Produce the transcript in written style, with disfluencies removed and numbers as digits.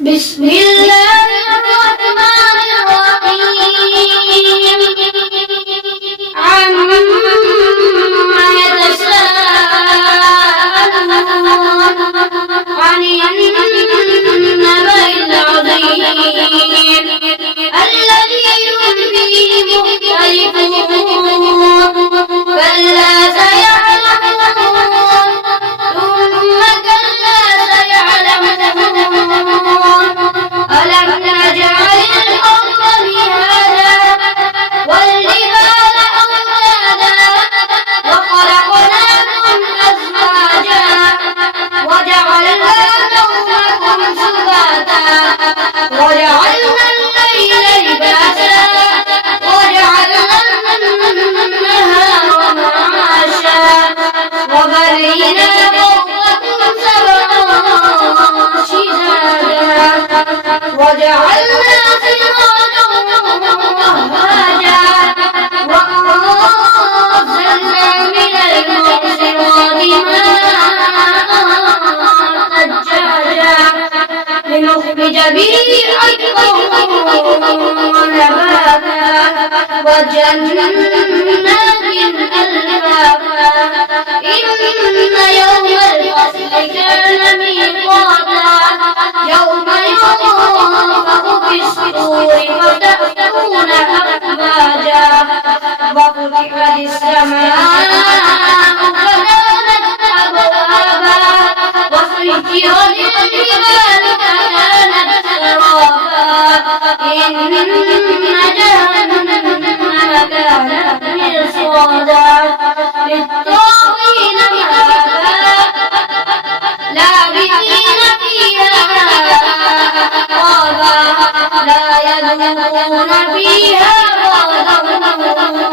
بسم الله الرحمن الرحيم عما يتساءلون عن النبأ العظيم الذي هم فيه مختلفون كلا سيعلمون ثم كلا سيعلمون ألم نجعل الأرض مهادا والجبال أوتادا وخلقناكم أزواجا وجعلنا نومكم سباتا وجعلنا الليل لباسا وجعلنا النهار معاشا وبنينا فوقكم سبعا شدادا وجعلنا سراجا وهاجا وأنزلنا من المعصرات ماء ثجاجا لنخرج به حبا ونباتا وجنات ألفافا إن يوم الفصل كان ميقاتا يوم ينفخ في الصور فتأتون أفواجا وفتحت السماء فكانت أبوابا وسيرت الجبال فكانت سرابا إن جهنم كانت مرصادا للطاغين مآبا لابثين فيها أحقابا لا يذوقون فيها بردا